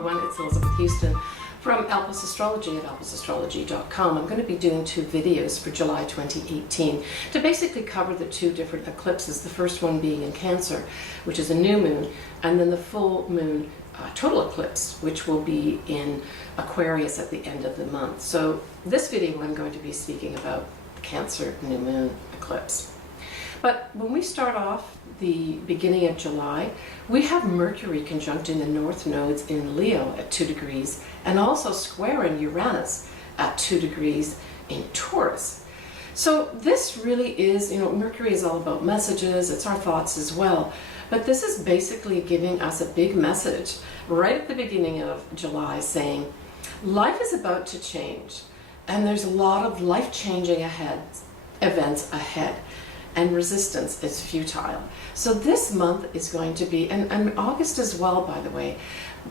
everyone, it's Elizabeth Huston from Alpus Astrology at alpusastrology.com. I'm going to be doing two videos for July 2018 to basically cover the two different eclipses, the first one being in Cancer, which is a new moon, and then the full moon total eclipse, which will be in Aquarius at the end of the month. So this video I'm going to be speaking about the Cancer new moon eclipse. But when we start off the beginning of July, we have Mercury conjuncting the north nodes in Leo at 2 degrees and also squaring Uranus at 2 degrees in Taurus. So this really is, Mercury is all about messages, it's our thoughts as well. But this is basically giving us a big message right at the beginning of July saying, life is about to change and there's a lot of life-changing events ahead. And resistance is futile. So this month is going to be, and August as well, by the way,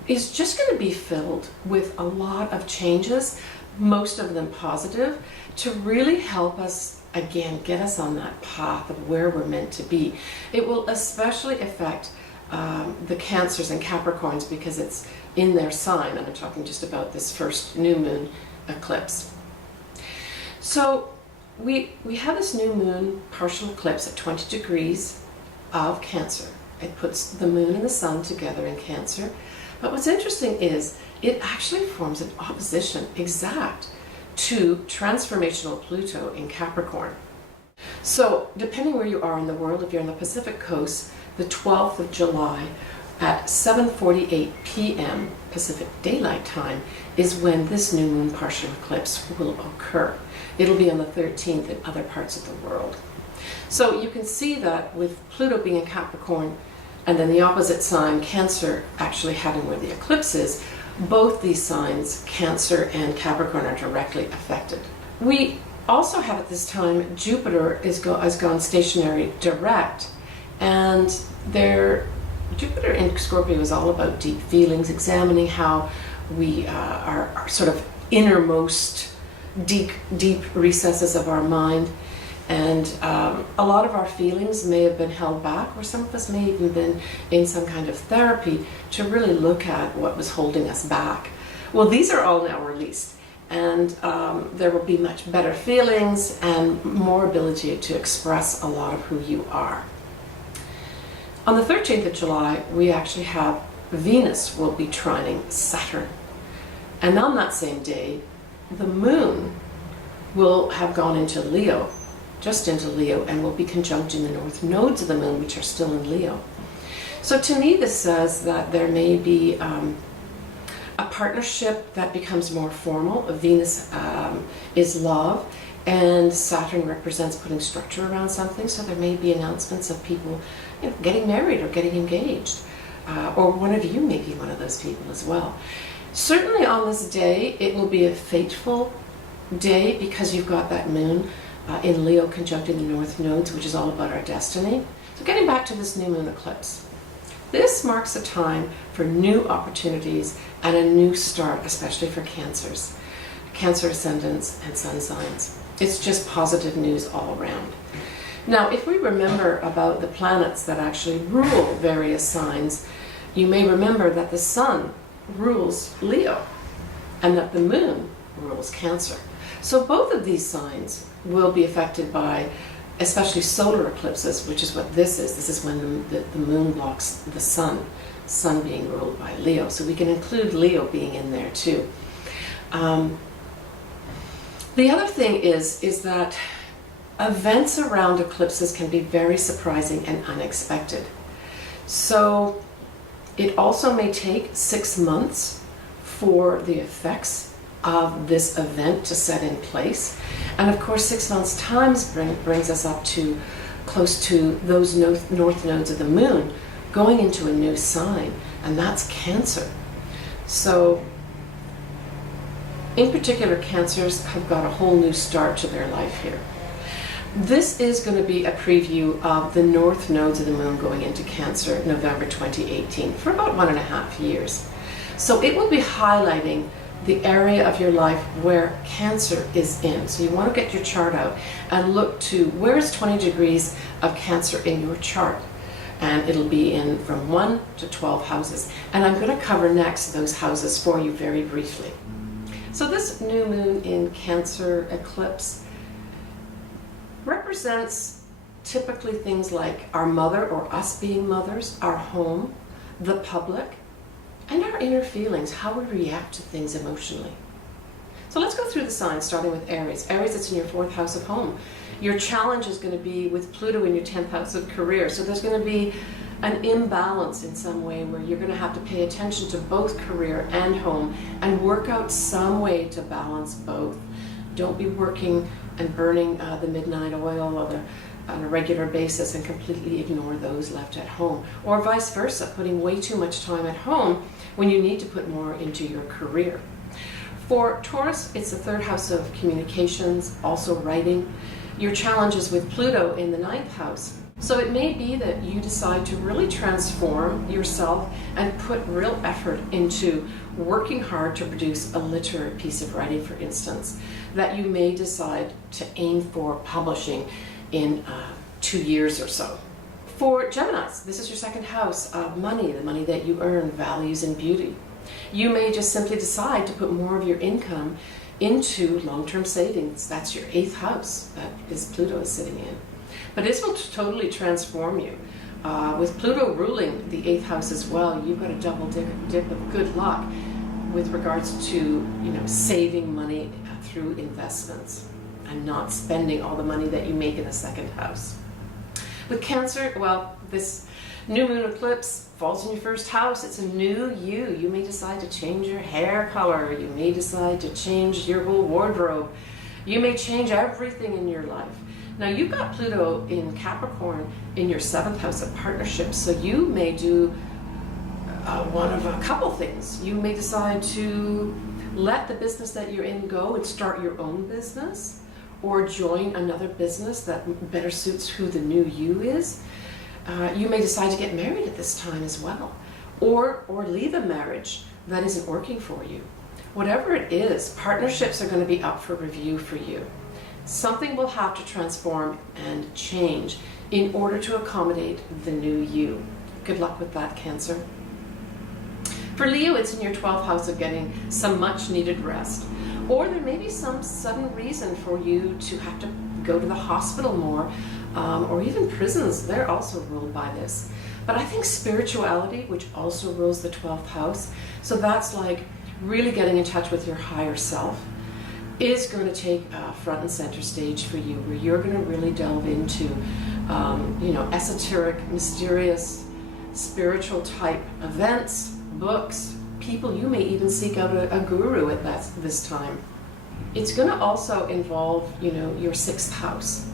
is just going to be filled with a lot of changes, most of them positive, to really help us, again, get us on that path of where we're meant to be. It will especially affect the Cancers and Capricorns because it's in their sign, and I'm talking just about this first new moon eclipse. So we have this new moon partial eclipse at 20 degrees of Cancer. It puts the moon and the sun together in Cancer. But what's interesting is it actually forms an opposition exact to transformational Pluto in Capricorn. So depending where you are in the world, if you're on the Pacific coast, the 12th of July at 7:48 p.m. Pacific Daylight Time is when this new moon partial eclipse will occur. It'll be on the 13th in other parts of the world. So you can see that with Pluto being in Capricorn and then the opposite sign, Cancer, actually having where the eclipse is, both these signs, Cancer and Capricorn, are directly affected. We also have at this time, Jupiter has gone stationary direct, and Jupiter in Scorpio is all about deep feelings, examining how we are sort of innermost deep recesses of our mind, and a lot of our feelings may have been held back, or some of us may even been in some kind of therapy to really look at what was holding us back. Well, these are all now released, and there will be much better feelings and more ability to express a lot of who you are. On the 13th of July, we actually have Venus will be trining Saturn, and on that same day the moon will have gone into Leo, just into Leo, and will be conjuncting the north nodes of the moon, which are still in Leo. So to me, this says that there may be a partnership that becomes more formal. Venus is love, and Saturn represents putting structure around something, so there may be announcements of people getting married or getting engaged, or one of you may be one of those people as well. Certainly on this day, it will be a fateful day because you've got that moon in Leo conjuncting the north nodes, which is all about our destiny. So getting back to this new moon eclipse, this marks a time for new opportunities and a new start, especially for Cancers, Cancer ascendants and sun signs. It's just positive news all around. Now, if we remember about the planets that actually rule various signs, you may remember that the sun rules Leo and that the moon rules Cancer. So both of these signs will be affected by especially solar eclipses, which is what this is. This is when the moon blocks the sun being ruled by Leo. So we can include Leo being in there too. The other thing is that events around eclipses can be very surprising and unexpected. So it also may take 6 months for the effects of this event to set in place. And of course, 6 months times brings us up to close to those north nodes of the moon going into a new sign, and that's Cancer. So in particular, Cancers have got a whole new start to their life here. This is going to be a preview of the north nodes of the moon going into Cancer November 2018 for about 1.5 years. So it will be highlighting the area of your life where Cancer is in. So you want to get your chart out and look to where is 20 degrees of Cancer in your chart. and it'll be in from 1 to 12 houses. And I'm going to cover next those houses for you very briefly. So this new moon in Cancer eclipse represents typically things like our mother or us being mothers, our home, the public, and our inner feelings, how we react to things emotionally. So let's go through the signs, starting with Aries. Aries, it's in your 4th house of home. Your challenge is going to be with Pluto in your 10th house of career. So there's going to be an imbalance in some way where you're going to have to pay attention to both career and home and work out some way to balance both. Don't be working and burning the midnight oil on a regular basis and completely ignore those left at home. Or vice versa, putting way too much time at home when you need to put more into your career. For Taurus, it's the 3rd house of communications, also writing. Your challenge is with Pluto in the 9th house. So it may be that you decide to really transform yourself and put real effort into working hard to produce a literary piece of writing, for instance, that you may decide to aim for publishing in 2 years or so. For Geminis, this is your 2nd house of money, the money that you earn, values, and beauty. You may just simply decide to put more of your income into long-term savings. That's your 8th house that Pluto is sitting in. But this will totally transform you. With Pluto ruling the 8th house as well, you've got a double dip of good luck with regards to saving money through investments and not spending all the money that you make in the 2nd house. With Cancer, well, this new moon eclipse falls in your 1st house. It's a new you. You may decide to change your hair color. You may decide to change your whole wardrobe. You may change everything in your life. Now, you've got Pluto in Capricorn in your 7th house of partnerships, so you may do one of a couple things. You may decide to let the business that you're in go and start your own business, or join another business that better suits who the new you is. You may decide to get married at this time as well, or leave a marriage that isn't working for you. Whatever it is, partnerships are going to be up for review for you. Something will have to transform and change in order to accommodate the new you. Good luck with that, Cancer. For Leo, it's in your 12th house of getting some much needed rest. Or there may be some sudden reason for you to have to go to the hospital more, or even prisons. They're also ruled by this. But I think spirituality, which also rules the 12th house, so that's like really getting in touch with your higher self, is going to take front and center stage for you, where you're going to really delve into esoteric, mysterious, spiritual type events, books, people. You may even seek out a guru at this time. It's going to also involve, your 6th house.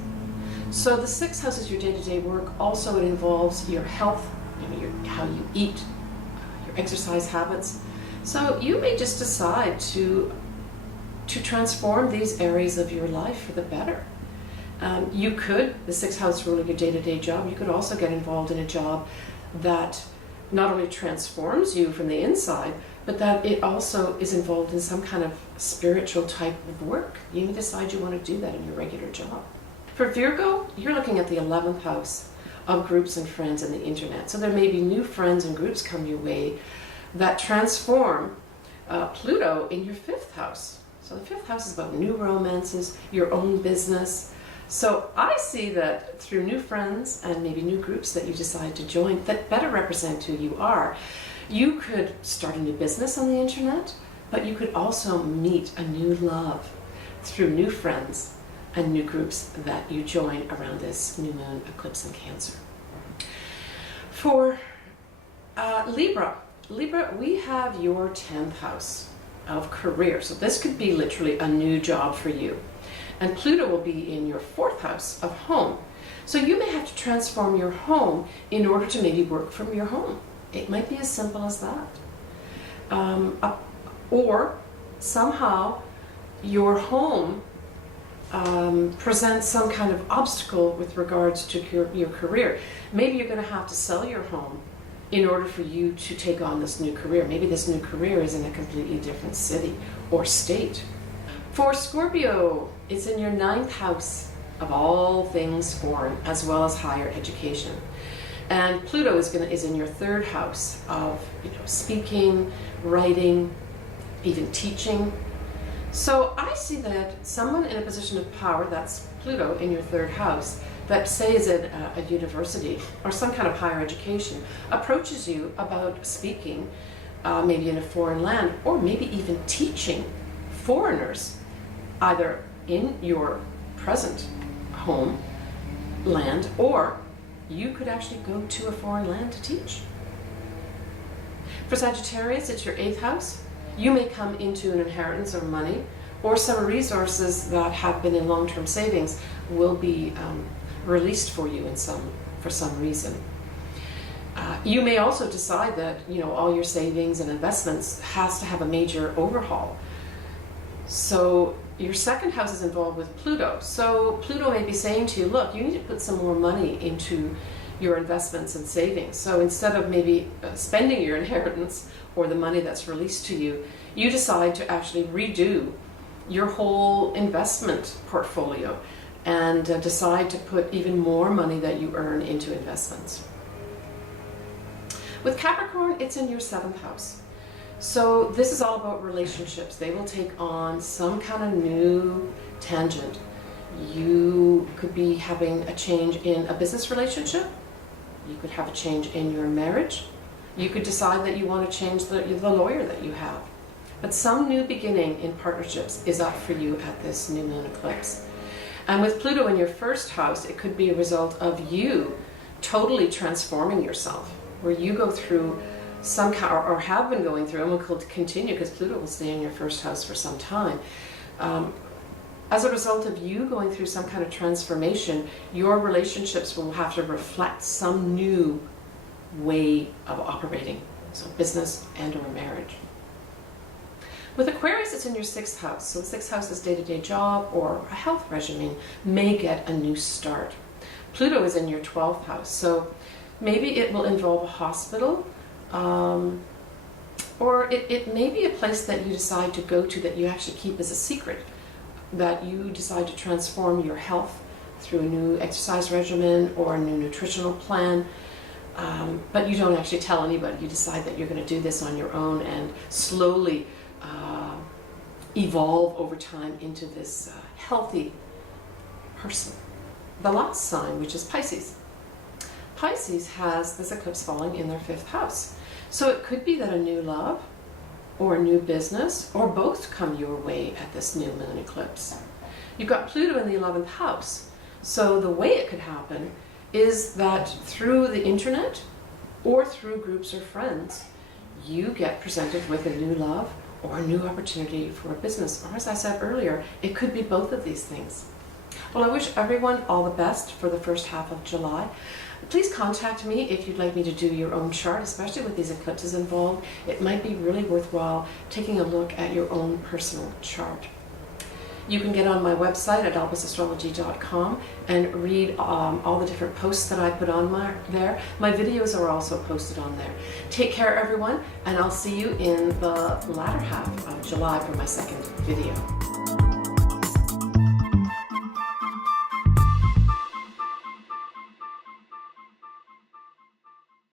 So the 6th house is your day-to-day work. Also, it involves your health, how you eat, your exercise habits. So you may just decide to transform these areas of your life for the better. You could, the 6th house ruling your day-to-day job, you could also get involved in a job that not only transforms you from the inside, but that it also is involved in some kind of spiritual type of work. You may decide you want to do that in your regular job. For Virgo, you're looking at the 11th house of groups and friends and the internet. So there may be new friends and groups come your way that transform Pluto in your 5th house. So the 5th house is about new romances, your own business. So I see that through new friends and maybe new groups that you decide to join that better represent who you are, you could start a new business on the internet, but you could also meet a new love through new friends and new groups that you join around this new moon eclipse in Cancer. For Libra, we have your 10th house of career. So this could be literally a new job for you. And Pluto will be in your 4th house of home. So you may have to transform your home in order to maybe work from your home. It might be as simple as that. Or somehow your home presents some kind of obstacle with regards to your career. Maybe you're going to have to sell your home in order for you to take on this new career. Maybe this new career is in a completely different city or state. For Scorpio, it's in your 9th house of all things foreign, as well as higher education. And Pluto is in your third house of, speaking, writing, even teaching. So I see that someone in a position of power, that's Pluto in your third house, that say is at a university or some kind of higher education, approaches you about speaking, maybe in a foreign land, or maybe even teaching foreigners, either in your present home land, or you could actually go to a foreign land to teach. For Sagittarius, it's your 8th house. You may come into an inheritance or money, or some resources that have been in long-term savings will be released for you for some reason. You may also decide that all your savings and investments has to have a major overhaul. So your 2nd house is involved with Pluto. So Pluto may be saying to you, look, you need to put some more money into your investments and savings. So instead of maybe spending your inheritance or the money that's released to you, you decide to actually redo your whole investment portfolio and decide to put even more money that you earn into investments. With Capricorn, it's in your 7th house. So this is all about relationships. They will take on some kind of new tangent. You could be having a change in a business relationship. You could have a change in your marriage. You could decide that you want to change the lawyer that you have. But some new beginning in partnerships is up for you at this new moon eclipse. And with Pluto in your 1st house, it could be a result of you totally transforming yourself, where you go through some kind, or have been going through, and will continue because Pluto will stay in your 1st house for some time. As a result of you going through some kind of transformation, your relationships will have to reflect some new way of operating, so business and or marriage. With Aquarius, it's in your 6th house. So the 6th house is day-to-day job or a health regimen may get a new start. Pluto is in your 12th house. So maybe it will involve a hospital, or it may be a place that you decide to go to that you actually keep as a secret, that you decide to transform your health through a new exercise regimen or a new nutritional plan, but you don't actually tell anybody. You decide that you're going to do this on your own and slowly evolve over time into this healthy person. The last sign, which is Pisces. Pisces has this eclipse falling in their 5th house. So it could be that a new love or a new business or both come your way at this new moon eclipse. You've got Pluto in the 11th house. So the way it could happen is that through the internet or through groups or friends, you get presented with a new love or a new opportunity for a business. Or as I said earlier, it could be both of these things. Well, I wish everyone all the best for the first half of July. Please contact me if you'd like me to do your own chart, especially with these eclipses involved. It might be really worthwhile taking a look at your own personal chart. You can get on my website at albusastrology.com and read all the different posts that I put on there. My videos are also posted on there. Take care, everyone, and I'll see you in the latter half of July for my 2nd video.